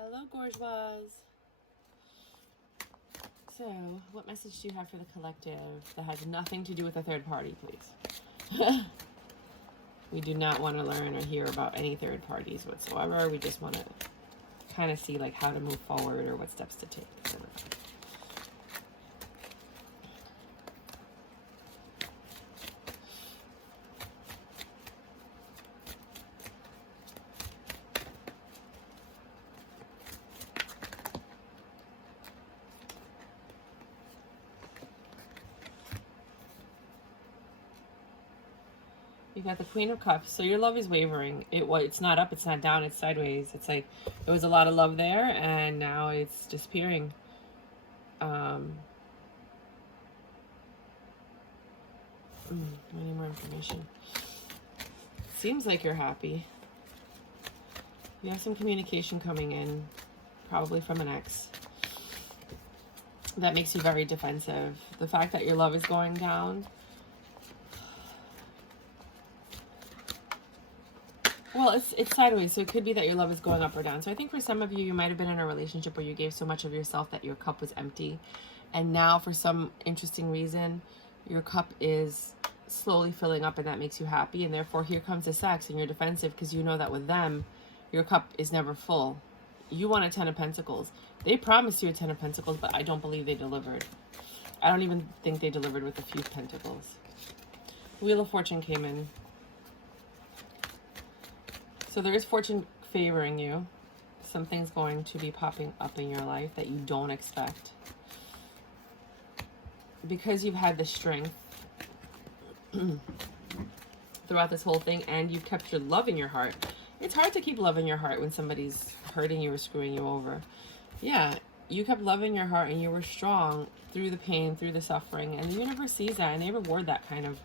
Hello, Bourgeois. So, what message do you have for the collective that has nothing to do with a third party, please? We do not want to learn or hear about any third parties whatsoever. We just want to kind of see like how to move forward or what steps to take. So, you got the Queen of Cups, so your love is wavering. It's not up, it's not down, it's sideways. It's like there was a lot of love there, and now it's disappearing. I need more information. Seems like you're happy. You have some communication coming in, probably from an ex. That makes you very defensive. The fact that your love is going down. Well, it's sideways, so it could be that your love is going up or down. So I think for some of you, you might have been in a relationship where you gave so much of yourself that your cup was empty. And now, for some interesting reason, your cup is slowly filling up, and that makes you happy. And therefore, here comes the sex, and you're defensive because you know that with them, your cup is never full. You want a 10 of Pentacles. They promised you a 10 of Pentacles, but I don't believe they delivered. I don't even think they delivered with a few Pentacles. Wheel of Fortune came in. So there is fortune favoring you. Something's going to be popping up in your life that you don't expect. Because you've had the strength throughout this whole thing, and you've kept your love in your heart. It's hard to keep love in your heart when somebody's hurting you or screwing you over. Yeah, you kept love in your heart, and you were strong through the pain, through the suffering, and the universe sees that, and they reward that kind of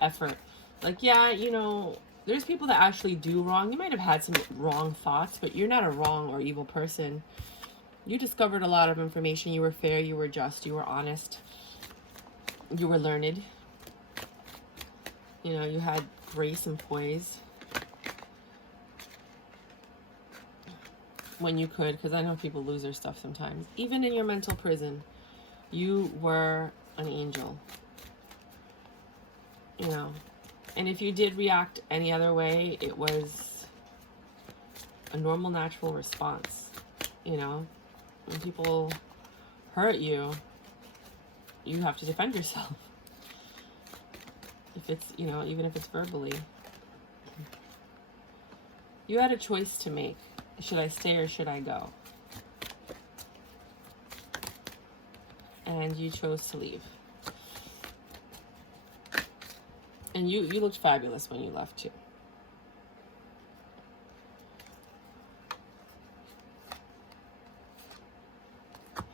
effort. Like, yeah, you know, there's people that actually do wrong. You might have had some wrong thoughts, but you're not a wrong or evil person. You discovered a lot of information. You were fair, you were just, you were honest, you were learned. You know, you had grace and poise when you could, because I know people lose their stuff sometimes. Even in your mental prison, you were an angel. You know, and if you did react any other way, it was a normal, natural response. You know, when people hurt you, you have to defend yourself. If it's, you know, even if it's verbally. You had a choice to make. Should I stay or should I go? And you chose to leave. And you looked fabulous when you left too.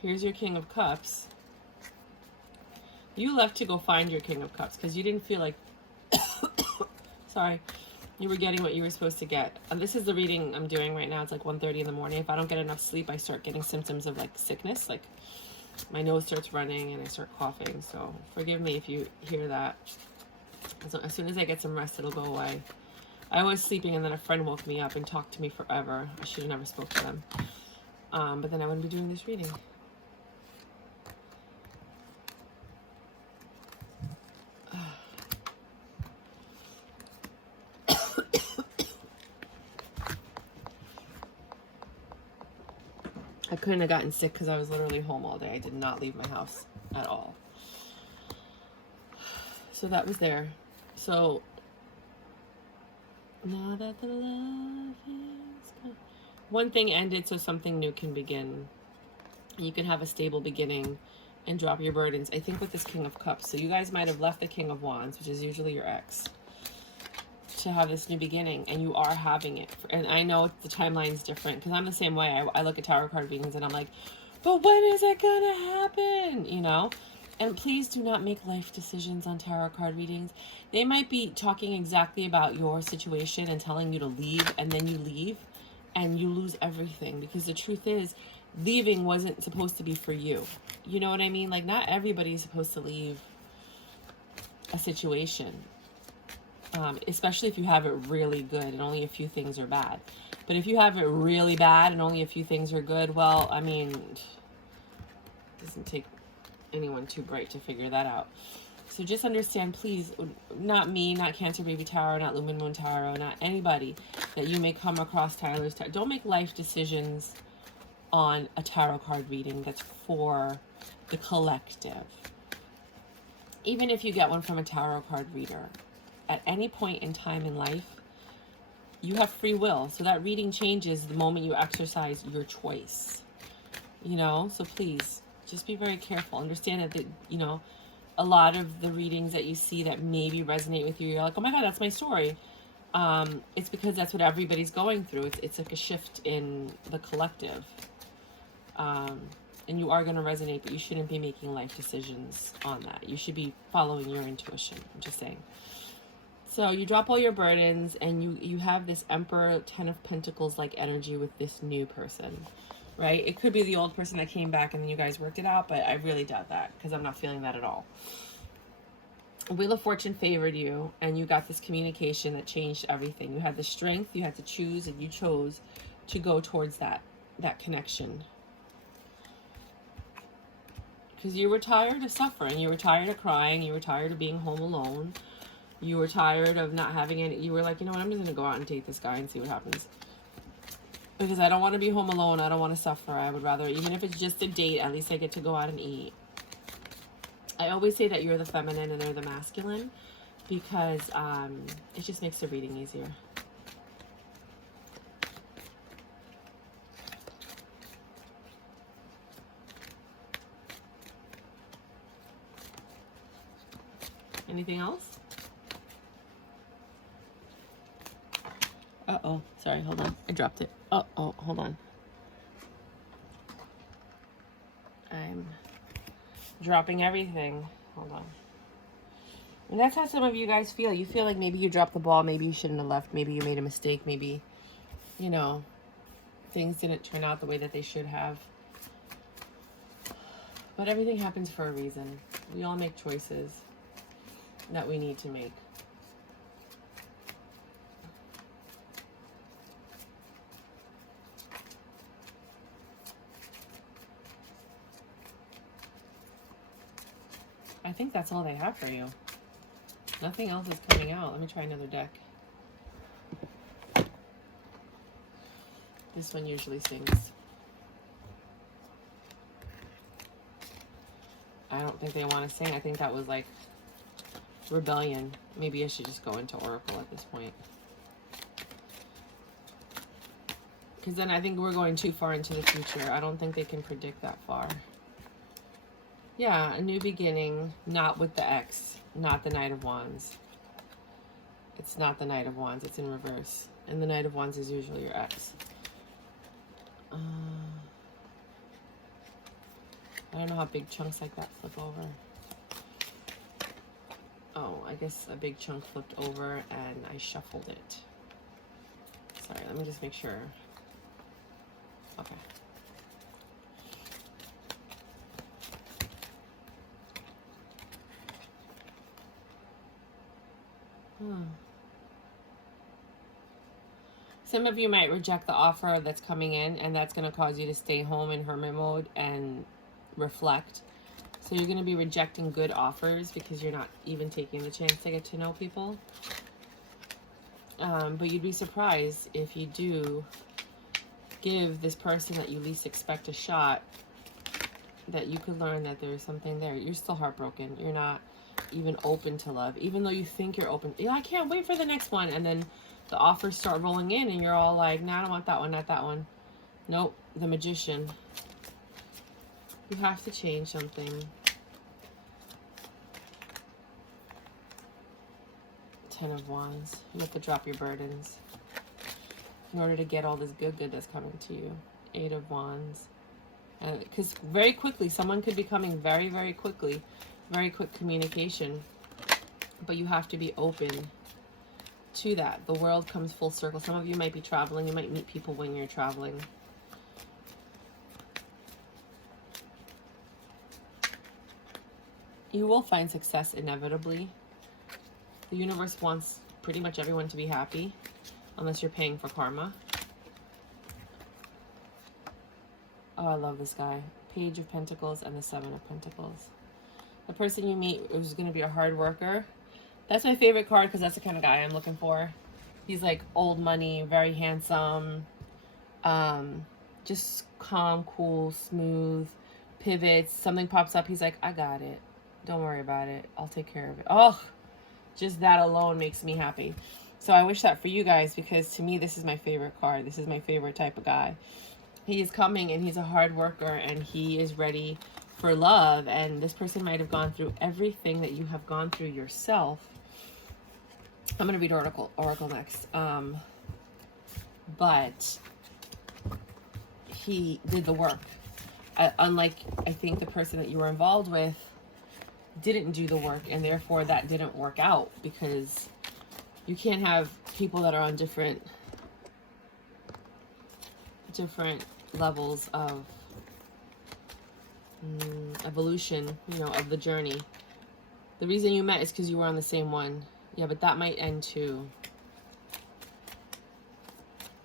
Here's your King of Cups. You left to go find your King of Cups because you didn't feel like, sorry, you were getting what you were supposed to get. And this is the reading I'm doing right now. It's like 1:30 in the morning. If I don't get enough sleep, I start getting symptoms of like sickness. Like my nose starts running and I start coughing. So forgive me if you hear that. So as soon as I get some rest, it'll go away. I was sleeping and then a friend woke me up and talked to me forever. I should have never spoke to them. But then I wouldn't be doing this reading. I couldn't have gotten sick because I was literally home all day. I did not leave my house at all. So that was there. So now that the love is gone. One thing ended so something new can begin. You can have a stable beginning and drop your burdens. I think with this King of Cups. So you guys might have left the King of Wands, which is usually your ex, to have this new beginning, and you are having it. And I know the timeline's different because I'm the same way. I look at tarot card readings and I'm like, but when is it gonna happen? You know? And please do not make life decisions on tarot card readings. They might be talking exactly about your situation and telling you to leave, and then you leave and you lose everything, because the truth is leaving wasn't supposed to be for you. You know what I mean? Like, not everybody's supposed to leave a situation. Especially if you have it really good and only a few things are bad. But if you have it really bad and only a few things are good, well, I mean, it doesn't take anyone too bright to figure that out. So just understand, please, not me, not Cancer Baby Tarot, not Lumen Moon Tarot, not anybody that you may come across Tyler's Tarot. Don't make life decisions on a tarot card reading that's for the collective. Even if you get one from a tarot card reader, at any point in time in life, you have free will. So that reading changes the moment you exercise your choice. You know, so please, just be very careful. Understand that, you know, a lot of the readings that you see that maybe resonate with you, you're like, oh my God, that's my story. It's because that's what everybody's going through. It's like a shift in the collective. And you are going to resonate, but you shouldn't be making life decisions on that. You should be following your intuition. I'm just saying. So you drop all your burdens, and you have this Emperor, Ten of Pentacles like energy with this new person, right? It could be the old person that came back and then you guys worked it out, but I really doubt that because I'm not feeling that at all. Wheel of Fortune favored you, and you got this communication that changed everything. You had the strength, you had to choose, and you chose to go towards that connection. Because you were tired of suffering, you were tired of crying, you were tired of being home alone, you were tired of not having any, you were like, you know what, I'm just going to go out and date this guy and see what happens. Because I don't want to be home alone, I don't want to suffer, I would rather, even if it's just a date, at least I get to go out and eat. I always say that you're the feminine and they're the masculine, because it just makes the reading easier. Anything else? Uh-oh. Sorry, hold on. I dropped it. Uh-oh, hold on. I'm dropping everything. Hold on. And that's how some of you guys feel. You feel like maybe you dropped the ball. Maybe you shouldn't have left. Maybe you made a mistake. Maybe, you know, things didn't turn out the way that they should have. But everything happens for a reason. We all make choices that we need to make. I think that's all they have for you. Nothing else is coming out. Let me try another deck. This one usually sings. I don't think they want to sing. I think that was like rebellion. Maybe I should just go into Oracle at this point. Because then I think we're going too far into the future. I don't think they can predict that far. Yeah, a new beginning, not with the X, not the Knight of Wands. It's not the Knight of Wands, it's in reverse. And the Knight of Wands is usually your ex. I don't know how big chunks like that flip over. Oh, I guess a big chunk flipped over and I shuffled it. Sorry, let me just make sure. Okay. Some of you might reject the offer that's coming in, and that's going to cause you to stay home in hermit mode and reflect. So you're going to be rejecting good offers because you're not even taking the chance to get to know people. But you'd be surprised if you do give this person that you least expect a shot, that you could learn that there's something there. You're still heartbroken. You're not even open to love, even though you think you're open. Yeah, I can't wait for the next one. And then the offers start rolling in and you're all like, nah, I don't want that one, not that one. Nope, the Magician. You have to change something. Ten of Wands. You have to drop your burdens in order to get all this good that's coming to you. Eight of Wands. Because very quickly, someone could be coming very, very quickly. Very quick communication. But you have to be open to that. The world comes full circle. Some of you might be traveling. You might meet people when you're traveling. You will find success inevitably. The universe wants pretty much everyone to be happy, unless you're paying for karma. Oh, I love this guy. Page of Pentacles and the Seven of Pentacles. The person you meet is going to be a hard worker. That's my favorite card because that's the kind of guy I'm looking for. He's like old money, very handsome, just calm, cool, smooth, pivots. Something pops up. He's like, I got it. Don't worry about it. I'll take care of it. Oh, just that alone makes me happy. So I wish that for you guys, because to me, this is my favorite card. This is my favorite type of guy. He is coming and he's a hard worker and he is ready for love. And this person might have gone through everything that you have gone through yourself. I'm going to read Oracle next. But he did the work. Unlike, I think, the person that you were involved with didn't do the work, and therefore that didn't work out, because you can't have people that are on different levels of evolution, you know, of the journey. The reason you met is because you were on the same one. Yeah, but that might end too.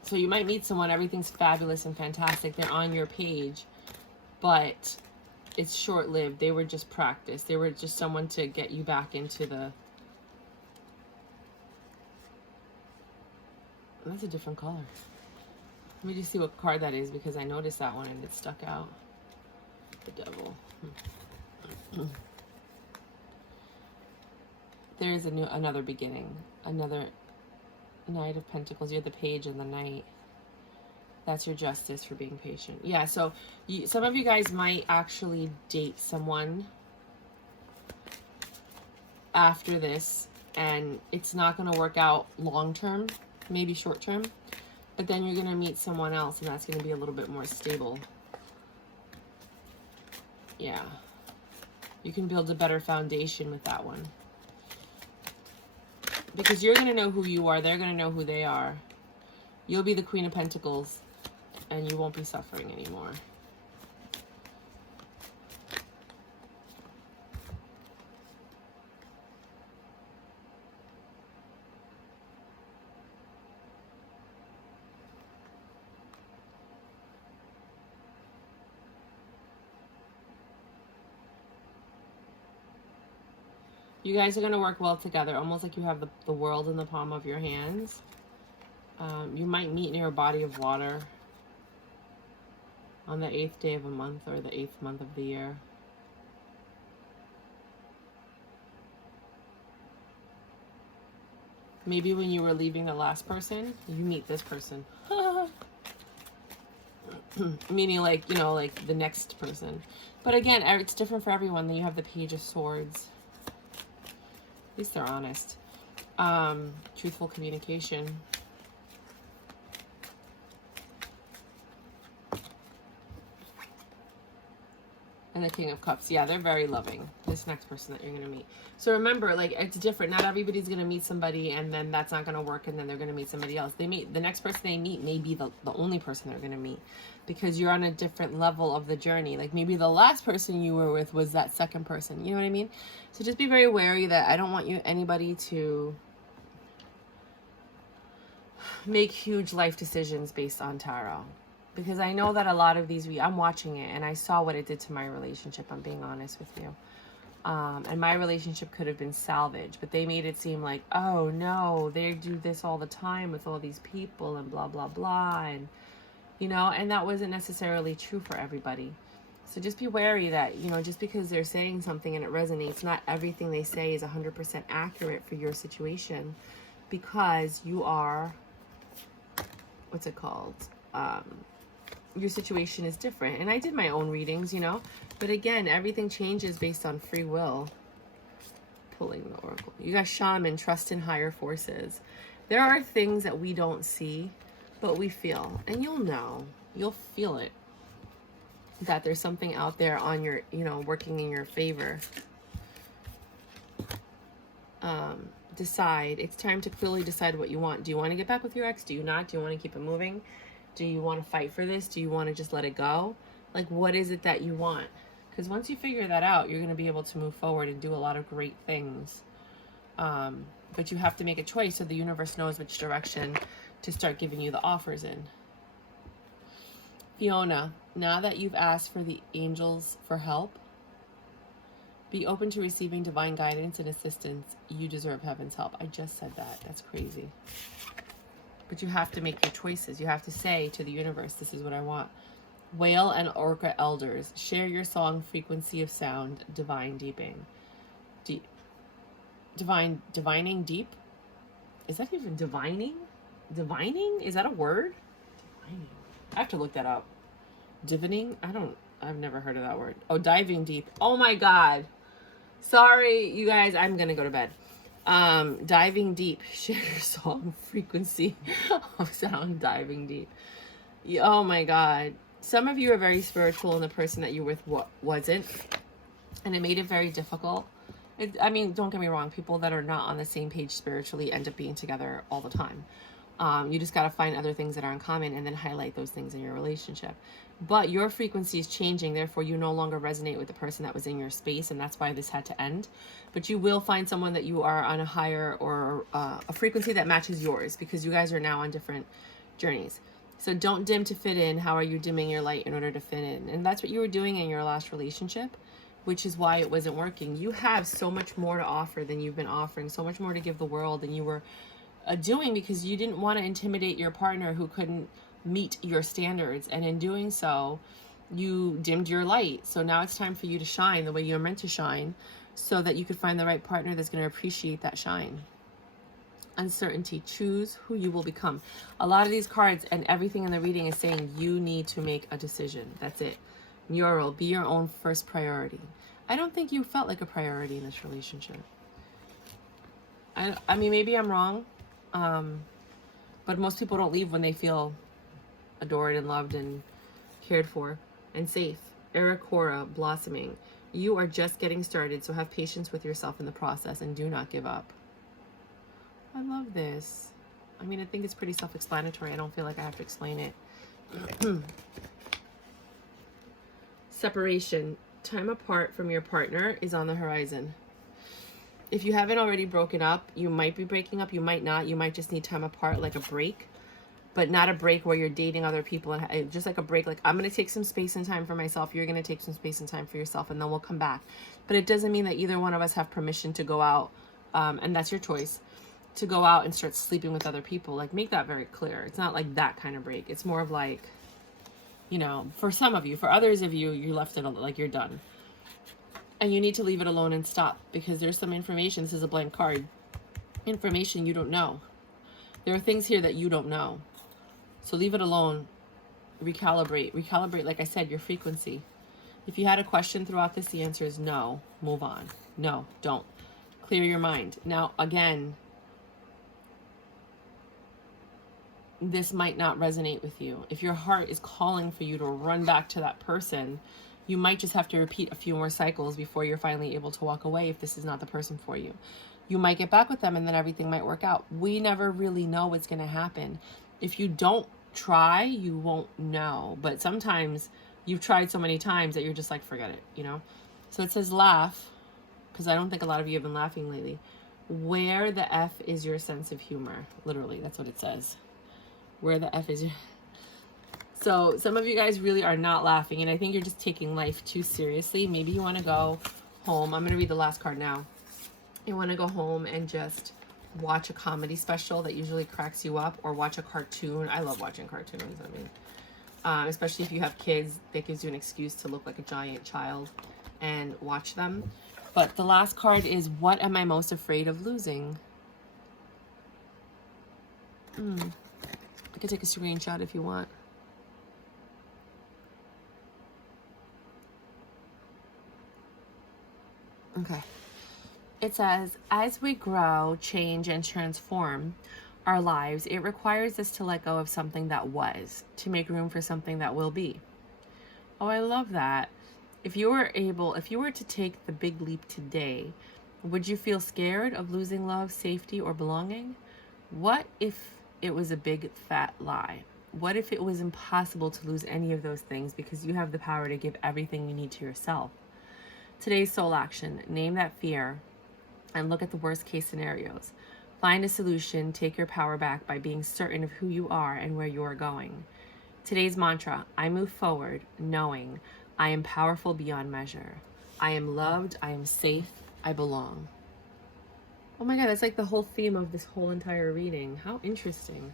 So you might meet someone, everything's fabulous and fantastic, they're on your page, but it's short-lived. They were just practice. They were just someone to get you back into the... That's a different color. Let me just see what card that is, because I noticed that one and it stuck out. The Devil. There is another beginning. Another Knight of Pentacles. You're the Page and the Knight. That's your justice for being patient. Yeah, so some of you guys might actually date someone after this, and it's not going to work out long term, maybe short term, but then you're going to meet someone else, and that's going to be a little bit more stable. Yeah. You can build a better foundation with that one. Because you're going to know who you are. They're going to know who they are. You'll be the Queen of Pentacles, and you won't be suffering anymore. You guys are going to work well together, almost like you have the world in the palm of your hands. You might meet near a body of water on the 8th day of a month or the 8th month of the year. Maybe when you were leaving the last person, you meet this person. Meaning, like, you know, like the next person. But again, it's different for everyone. Then you have the Page of Swords. At least they're honest. Truthful communication. And the King of Cups. Yeah, they're very loving. This next person that you're going to meet. So remember, like, it's different. Not everybody's going to meet somebody and then that's not going to work and then they're going to meet somebody else. The next person they meet may be the only person they're going to meet, because you're on a different level of the journey. Like, maybe the last person you were with was that second person. You know what I mean? So just be very wary that I don't want anybody to make huge life decisions based on tarot. Because I know that a lot of these, I'm watching it and I saw what it did to my relationship, I'm being honest with you. And my relationship could have been salvaged, but they made it seem like, oh no, they do this all the time with all these people and blah, blah, blah. And, you know, and that wasn't necessarily true for everybody. So just be wary that, you know, just because they're saying something and it resonates, not everything they say is 100% accurate for your situation, because you are, what's it called? Your situation is different. And I did my own readings, you know, but again, everything changes based on free will. Pulling the Oracle. You got Shaman, trust in higher forces. There are things that we don't see, but we feel, and you'll feel it, that there's something out there on your, you know, working in your favor. Decide. It's time to clearly decide what you want. Do you want to get back with your ex? Do you not? Do you want to keep it moving? Do you want to fight for this? Do you want to just let it go? Like, what is it that you want? Because once you figure that out, you're going to be able to move forward and do a lot of great things. But you have to make a choice so the universe knows which direction to start giving you the offers in. Fiona, now that you've asked for the angels for help, be open to receiving divine guidance and assistance. You deserve heaven's help. I just said that. That's crazy. But you have to make your choices. You have to say to the universe, this is what I want. Whale and orca elders, share your song, frequency of sound, divine deeping. Divining deep? Is that even divining? Divining? Is that a word? Divining. I have to look that up. Divining? I've never heard of that word. Oh, diving deep. Oh my God. Sorry, you guys, I'm gonna go to bed. Diving deep. Share your song, frequency of sound, diving deep. Oh my God. Some of you are very spiritual and the person that you were with wasn't. And it made it very difficult. I mean, don't get me wrong. People that are not on the same page spiritually end up being together all the time. You just got to find other things that are in common and then highlight those things in your relationship. But your frequency is changing. Therefore, you no longer resonate with the person that was in your space. And that's why this had to end. But you will find someone that you are on a higher or a frequency that matches yours, because you guys are now on different journeys. So don't dim to fit in. How are you dimming your light in order to fit in? And that's what you were doing in your last relationship, which is why it wasn't working. You have so much more to offer than you've been offering, so much more to give the world than you were doing, because you didn't want to intimidate your partner who couldn't meet your standards. And in doing so, you dimmed your light. So now it's time for you to shine the way you're meant to shine, so that you could find the right partner that's going to appreciate that shine. Uncertainty. Choose who you will become. A lot of these cards and everything in the reading is saying you need to make a decision. That's it. Neural. Be your own first priority. I don't think you felt like a priority in this relationship. I mean, maybe I'm wrong. But most people don't leave when they feel adored and loved and cared for and safe. Arakora, blossoming. You are just getting started, so have patience with yourself in the process and do not give up. I love this. I mean, I think it's pretty self-explanatory. I don't feel like I have to explain it. Separation. Time apart from your partner is on the horizon. If you haven't already broken up, you might be breaking up, you might not. You might just need time apart, like a break. But not a break where you're dating other people. And just like a break, like, I'm going to take some space and time for myself. You're going to take some space and time for yourself, and then we'll come back. But it doesn't mean that either one of us have permission to go out, and that's your choice, to go out and start sleeping with other people. Like, make that very clear. It's not like that kind of break. It's more of like, you know, for some of you. For others of you, you left it, like, you're done. And you need to leave it alone and stop, because there's some information. This is a blank card. Information you don't know. There are things here that you don't know. So leave it alone. Recalibrate. Recalibrate, like I said, your frequency. If you had a question throughout this, the answer is no. Move on. No, don't. Clear your mind. Now, again, this might not resonate with you. If your heart is calling for you to run back to that person, you might just have to repeat a few more cycles before you're finally able to walk away if this is not the person for you. You might get back with them and then everything might work out. We never really know what's going to happen. If you don't try, you won't know. But sometimes you've tried so many times that you're just like, forget it, you know? So it says laugh, because I don't think a lot of you have been laughing lately. Where the F is your sense of humor? Literally, that's what it says. Where the F is your... So some of you guys really are not laughing, and I think you're just taking life too seriously. Maybe you want to go home. I'm going to read the last card now. You want to go home and just watch a comedy special that usually cracks you up, or watch a cartoon. I love watching cartoons. I mean, especially if you have kids, that gives you an excuse to look like a giant child and watch them. But the last card is, what am I most afraid of losing? I could take a screenshot if you want. Okay. It says, as we grow, change, and transform our lives, it requires us to let go of something that was, to make room for something that will be. Oh, I love that. If you were to take the big leap today, would you feel scared of losing love, safety, or belonging? What if it was a big fat lie? What if it was impossible to lose any of those things because you have the power to give everything you need to yourself? Today's soul action: name that fear and look at the worst case scenarios. Find a solution, take your power back by being certain of who you are and where you are going. Today's mantra: I move forward knowing I am powerful beyond measure. I am loved, I am safe, I belong. Oh my God, that's like the whole theme of this whole entire reading. How interesting.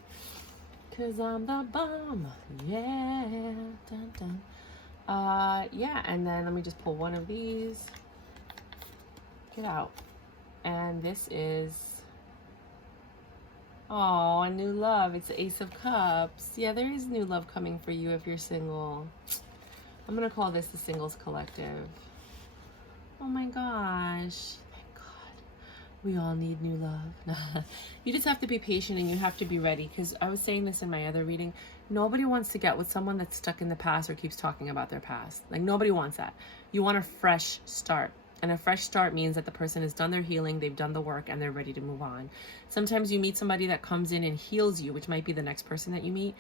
'Cause I'm the bomb. Yeah. Dun, dun. Yeah, and then let me just pull one of these. Get out. And this is, oh, a new love. It's the Ace of Cups. Yeah, there is new love coming for you if you're single. I'm gonna call this the Singles Collective. Oh my gosh. Thank God. We all need new love. You just have to be patient and you have to be ready, because I was saying this in my other reading. Nobody wants to get with someone that's stuck in the past or keeps talking about their past. Like, nobody wants that. You want a fresh start. And a fresh start means that the person has done their healing, they've done the work, and they're ready to move on. Sometimes you meet somebody that comes in and heals you, which might be the next person that you meet.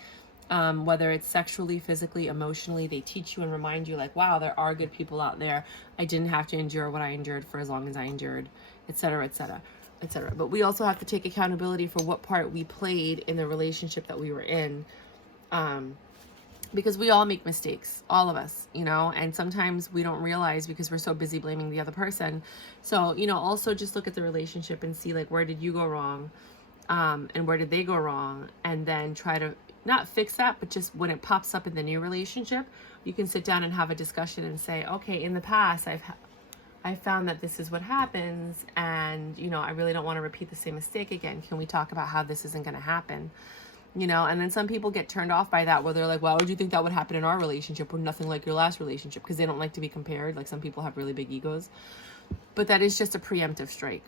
Whether it's sexually, physically, emotionally, they teach you and remind you, like, wow, there are good people out there. I didn't have to endure what I endured for as long as I endured, etc., etc., etc. But we also have to take accountability for what part we played in the relationship that we were in. Because we all make mistakes, all of us, you know, and sometimes we don't realize because we're so busy blaming the other person. So, you know, also just look at the relationship and see, like, where did you go wrong? And where did they go wrong? And then try to not fix that, but just when it pops up in the new relationship, you can sit down and have a discussion and say, okay, in the past, I found that this is what happens, and, you know, I really don't want to repeat the same mistake again. Can we talk about how this isn't going to happen? You know, and then some people get turned off by that, where they're like, why would you think that would happen in our relationship? We're nothing like your last relationship, because they don't like to be compared. Like, some people have really big egos, but that is just a preemptive strike.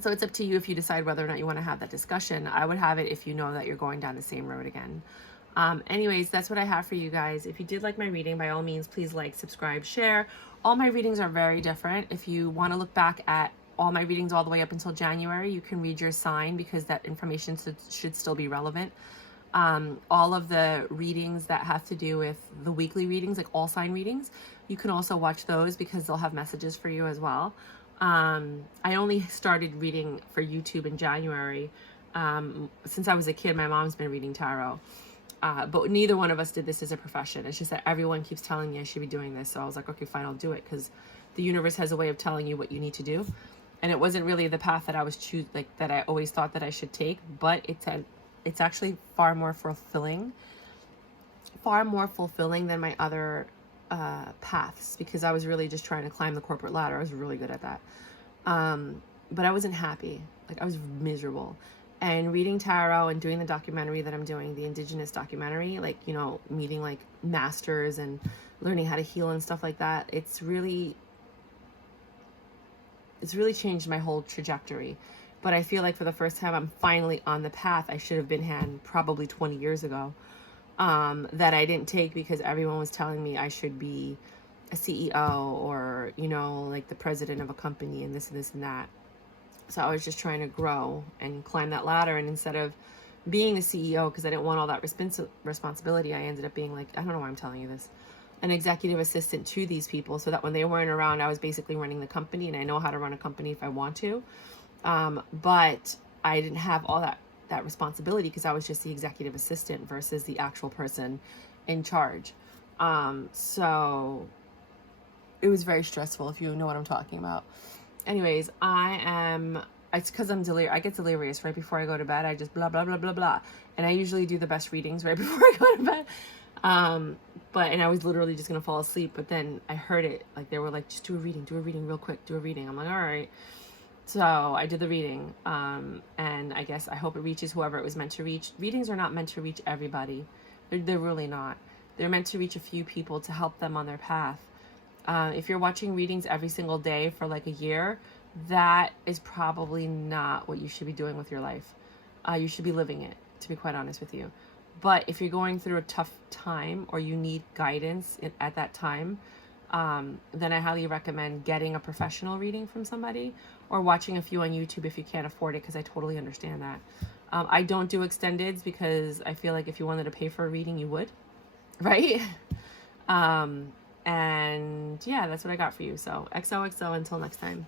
So it's up to you if you decide whether or not you want to have that discussion. I would have it if you know that you're going down the same road again. Anyways, that's what I have for you guys. If you did like my reading, by all means, please like, subscribe, share. All my readings are very different. If you want to look back at all my readings all the way up until January, you can read your sign, because that information should still be relevant. All of the readings that have to do with the weekly readings, like all sign readings, you can also watch those, because they'll have messages for you as well. I only started reading for YouTube in January. Since I was a kid, my mom's been reading tarot. But neither one of us did this as a profession. It's just that everyone keeps telling me I should be doing this. So I was like, okay, fine, I'll do it, because the universe has a way of telling you what you need to do. And it wasn't really the path that I was that I always thought that I should take, but it's actually far more fulfilling than my other paths, because I was really just trying to climb the corporate ladder. I was really good at that. But I wasn't happy. Like, I was miserable. And reading tarot and doing the documentary that I'm doing, the Indigenous documentary, like, you know, meeting like masters and learning how to heal and stuff like that, it's really changed my whole trajectory. But I feel like for the first time, I'm finally on the path I should have been on probably 20 years ago, that I didn't take, because everyone was telling me I should be a CEO, or, you know, like the president of a company, and this and this and that. So I was just trying to grow and climb that ladder. And instead of being the CEO, because I didn't want all that responsibility, I ended up being like, I don't know why I'm telling you this, an executive assistant to these people, so that when they weren't around, I was basically running the company. And I know how to run a company if I want to. But I didn't have all that responsibility, because I was just the executive assistant versus the actual person in charge. So it was very stressful, if you know what I'm talking about. Anyways, it's because I'm delirious. I get delirious right before I go to bed. I just blah, blah, blah, blah, blah. And I usually do the best readings right before I go to bed. And I was literally just going to fall asleep. But then I heard it. Like, they were like, just do a reading real quick. Do a reading. I'm like, all right. So I did the reading. And I guess I hope it reaches whoever it was meant to reach. Readings are not meant to reach everybody. They're really not. They're meant to reach a few people to help them on their path. If you're watching readings every single day for like a year, that is probably not what you should be doing with your life. You should be living it, to be quite honest with you. But if you're going through a tough time, or you need guidance at that time, then I highly recommend getting a professional reading from somebody, or watching a few on YouTube if you can't afford it, because I totally understand that. I don't do extendeds, because I feel like if you wanted to pay for a reading, you would, right? And yeah, that's what I got for you. So XOXO, until next time.